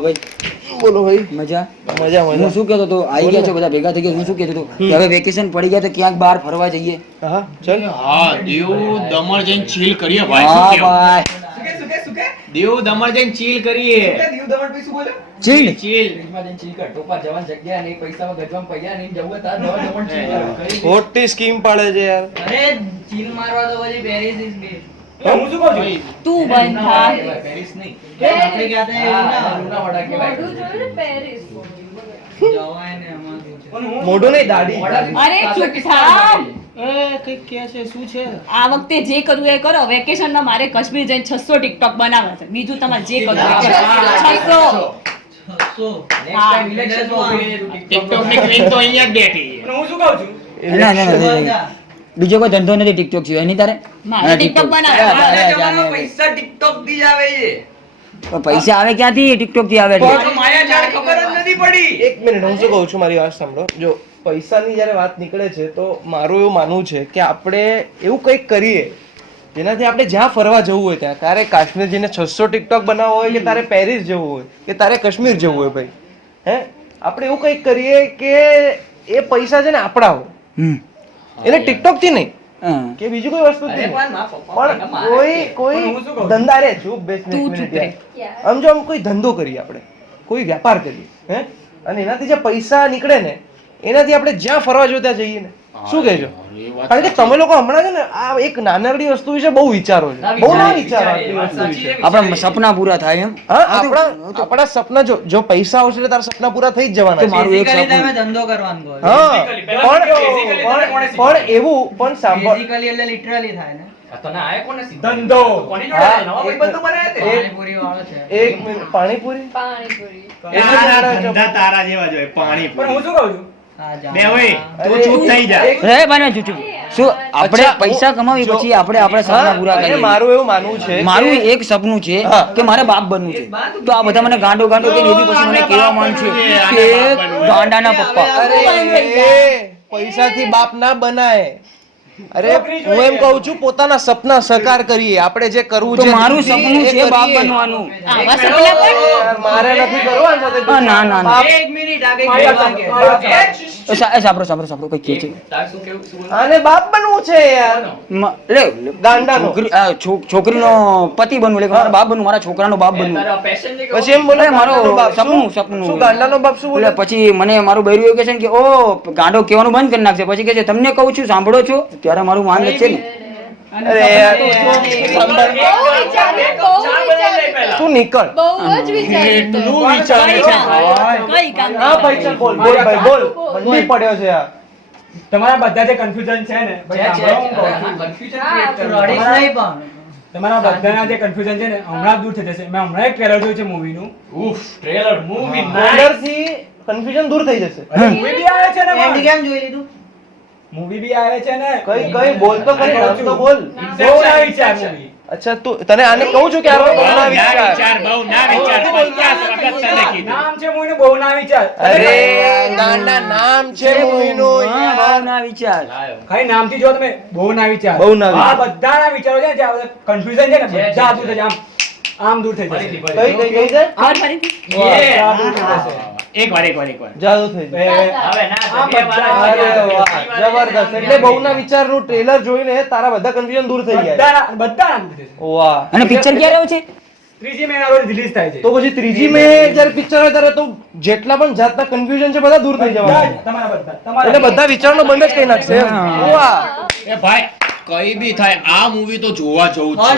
ભાઈ. બોલો ભાઈ. મજા? મજા હું શું કહેતો તો આવી ગયા છો બધા ભેગા થઈ ગયા હું શું કહેતો તો કે હવે વેકેશન પડી ગયા તો ક્યાંક બહાર ફરવા જઈએ. હા ચલ. હા દેવ દમણ જઈને ચીલ કરીએ ભાઈ. હા શું? ભાઈ. દેવ દમણ જઈને ચીલ કરીએ. ચીલ ચીલ ખોટી સ્કીમ પાડે છે યાર. તું બંધ થા મોઢું નહીં દાઢી. અરે ચૂપ થા એ કે છે શું છે? આ વખતે જે કરવું એ કરો. વેકેશનમાં મારે કશ્મીર જઈને 600 ટિકટોક બનાવવા છે. બીજું તમારે જે કરવું એ કરો. 600 ટિકટોક? ની ક્વીન તો અહીંયા જ બેઠી છે. છું? ના, ના, ના. બીજો કોઈ ધંધો નથી ટિકટોક સિવાય. નહીં તારે. પૈસા ટિકટોકથી જ આવે છે. પણ પૈસા આવે ક્યાંથી? ટિકટોકથી આવે માયાજાળ ખબર જ નથી પડી. એક મિનિટ હું શું કહું છું મારી વાત સાંભળો. જો પૈસાની જ્યારે વાત નીકળે છે તો મારું એવું માનવું છે કે આપણે એવું કંઈક કરીએ જેનાથી આપણે જ્યાં ફરવા જવું હોય ત્યાં. તારે કાશ્મીર જઈને છસો ટિકટોક બનાવવો હોય કે તારે પેરિસ જવું હોય કે તારે કાશ્મીર જવું હોય ભાઈ. હે? આપણે એવું કંઈક કરીએ કે એ પૈસા છે ને આપણા હોય. એને ટિકટોકથી નહીં કે બીજું કોઈ વસ્તુ પણ કોઈ કોઈ? ધંધા રે ચૂપ બેસ તું મિનિટ ચૂપ રે. યાર. આમ જો આમ કોઈ ધંધો કરીએ આપણે કોઈ વ્યાપાર કરીએ હે અને એનાથી જે પૈસા નીકળે ને એનાથી આપણે જ્યાં ફરવા જોતા જઈએ ને શું કહેજો? કારણ કે તમે લોકો હમણાં છે ને આ એક નાનકડી વસ્તુ વિશે બહુ વિચારો છો. બહુ ના વિચારો. આપણા સપના પૂરા થાય એમ. આપણા આપણા સપના જો જો પૈસા આવશે એટલે તારા સપના પૂરા થઈ જ જવાના છે. મારું એક સપનું ધંધો કરવાનો. હા પણ પણ પણ એવું પણ સાંભળ. ફિઝિકલી એટલે લિટરલી થાય ને. પાણીપુરી? પાણીપુરી. તારા જેવા જોઈએ પાણીપુરી. હું શું કહું છું? આપણે પૈસા કમાવી પછી આપણે આપણે સપના પૂરા કરીએ? મારું એવું માનવું છે મારું એક સપનું છે કે મારે બાપ બનવું છે. તો આ બધા મને ગાંડો ગાંડો કે એવી પછી મને કેવા માંડ છે કે ગાંડાના પપ્પા. પૈસાથી બાપ ના બનાય. અરે હું એમ કહું છું પોતાના સપના સકાર કરીએ. આપણે જે કરવું છે મારું સપનું છે બાપ બનવાનું. મારે નથી કરવું આની સાથે હા, ના, ના, ના. મિનિટ આ કંઈક મારી બોલવા વાત કે. સાંભળો, મારી વાત એ, એ સા- એ સાંભળો સાંભળો સાંભળો કઈ કે છે? તાર શું કેવું શું બોલું? આને બાપ બનવું છે યાર. લે લે, ગાંડાનો. છોકરી આ છોકરીનો પતિ બનવું લે મારા બાપ બનવું મારા છોકરાનો બાપ બનવું. પછી એમ બોલે મારો બાપ. સપનું, સપનું. શું ગાંડાનો બાપ શું બોલે? પછી મને મારું બૈરું એવું કહે છે કે ઓ ગાંડો કહેવાનું બંધ કરી નાખશે. પછી કે છે તમને કહું છું સાંભળો છો? ત્યારે મારું માન છે ને. અરે યાર સાંભળ. બહુ વિચાર્યું બહુ વિચાર્યું તું નીકળ. બહુ જ વિચાર એટલું વિચારે કઈ છે. કામ કઈ કામ હા ભાઈ ચાલ બોલ બોલ ભાઈ બોલ. બંધી પડ્યો છે યાર તમારા બધા જે કન્ફ્યુઝન છે ને છે, છે, છે. છું. તમારા- નહીં પણ. તમારા બધાના જે કન્ફ્યુઝન છે ને હમણાં દૂર થઈ જશે. મેં હમણાં એક ટ્રેલર જોયું છે મૂવીનું ઉફ, ટ્રેલર મૂવી ટ્રેલરથી કન્ફ્યુઝન દૂર થઈ જશે. મૂવી બી આવે છે ને એન્ડ ગેમ જોઈ લીધું? મૂવી બી આવે છે ને. કઈ કઈ બોલ તો તો બોલ. બહુ ના વિચાર મૂવી અચ્છા તું તને આને કહું છું કે આ બહુ ના વિચાર. બહુ ના વિચાર પચાસ વખત તને કીધું. નામ છે મૂવીનું બહુ ના વિચાર. અરે ગાંડા નામ છે મૂવીનું બહુ ના વિચાર. લાયો. નામથી જો તમે બહુ ના વિચાર. બહુ ના આ બધા ના વિચારો છે જે કન્ફ્યુઝન છે ને બધા દૂર થઈ જશે આમ આમ દૂર થઈ જાય. જશે. કઈ કઈ કઈ છે ફર ફરીથી વાહ, આ દૂર એક વાર એક વાર એક વાર જાદુ થઈ હવે ના, જબરદસ્ત. એટલે બહુ ના વિચારનું ટ્રેલર જોઈને તારા બધા કન્ફ્યુઝન દૂર થઈ ગયા બધા વાહ. અને પિક્ચર ક્યારે આવે છે? ત્રીજી રોજ રિલીઝ થાય છે. તો પછી ત્રીજી મે જ્યારે પિક્ચર હોય ત્યારે તો જેટલા પણ જાતના કન્ફ્યુઝન છે બધા દૂર થઈ જવાના. તમારા બધા તમારા એટલે બધા. વિચારનો બંધ જ કરી નાખશે. વાહ. એ ભાઈ કઈ બી થાય આ મૂવી તો જોવા જવું છે. કારણ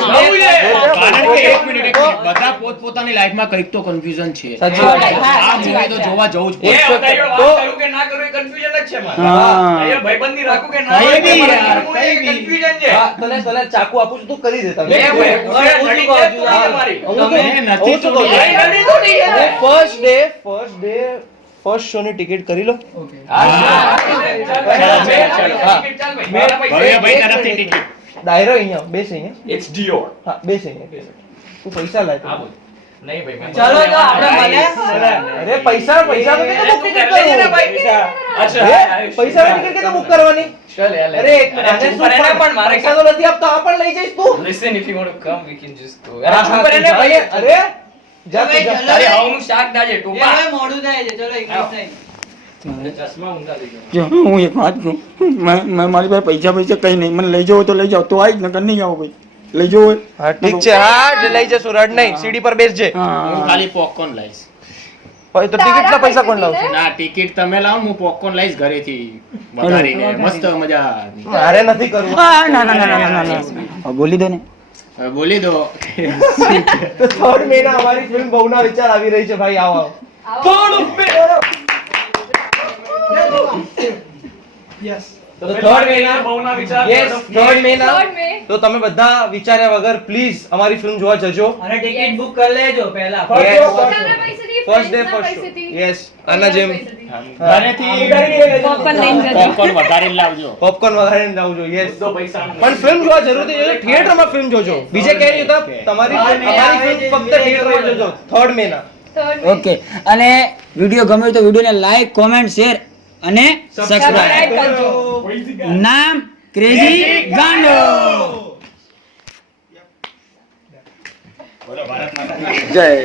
કે એક મિનિટ એક મિનિટ બધા પોતપોતાની લાઈફમાં કંઈક તો કન્ફ્યુઝન છે. આ મૂવી તો જોવા જવું જ પડશે. તો- કે ના કરું એ confusion જ છે મારે. હા. ભાઈબંધી રાખું કે ના કઈ બી યાર, મને કઈ બી. confusion છે. તને તને ચાકુ આપું છું તું કરી દે તમે. હું નથી તો first day first day first show ની ટિકિટ કરી લો. ડાયરો અહીંયા બેસ અહીંયા. Dior. હા બેસ અહીંયા તું પૈસા લાય ચલો તો આપણે. અરે પૈસા પૈસા ટિકિટ ટિકિટ બુક કરવાની? ચાલ, અરે પણ? મારે પૈસા તો નથી આપતો આ પણ લઈ જઈશ તું. અરે, હા, છે એક વાત મેં મારી પાસે પૈસા પૈસા કઈ નહીં. મને લઈ જવો તો લઈ જાઓ. તો આવીશ નકર નહીં આવો ભાઈ લઈ જવો હા ઠીક છે. હા લઈ જશું. રડ નહીં. સીડી પર બેસજે. હું. ખાલી પોપકોર્ન લઈશ. તો ટિકિટના પૈસા કોણ લાવશે? ના ટિકિટ તમે લાવો હું પોપકોર્ન લઈશ ઘરેથી વધારીને. મસ્ત મજા મારે નથી કરવું. ના ના ના ના ના ના બોલી દો ને. બોલી દો. તો થર્ડ મહિના અમારી ફિલ્મ બહુના વિચાર આવી રહી છે ભાઈ આવો તો થર્ડ વિચાર યસ તો તમે બધા વિચાર્યા વગર પ્લીઝ અમારી ફિલ્મ જોવા જજો. અને ટિકિટ બુક કરી લેજો પહેલા. પોતાના પૈસાથી, ફર્સ્ટ ડે ફર્સ્ટ યસ આના જેમ. ઘરેથી પોપકોર્ન લઈને જજો. પોપકોર્ન વધારે લાવજો. પોપકોર્ન વધારે લાવજો યસ તો પૈસા પણ ફિલ્મ જોવા જરૂરી છે થિયેટરમાં ફિલ્મ જોજો. બીજે ક્યાંય નહીં તો તમારી અમારી ફિલ્મ ફક્ત થિયેટરમાં જોજો. થર્ડ મેના. ઓકે અને વીડિયો ગમે તો વિડીયોને લાઈક કોમેન્ટ શેર અને સબસ્ક્રાઇબ સબસ્ક્રાઇબ કરજો. નામ ક્રેઝી ગાંડો. જય.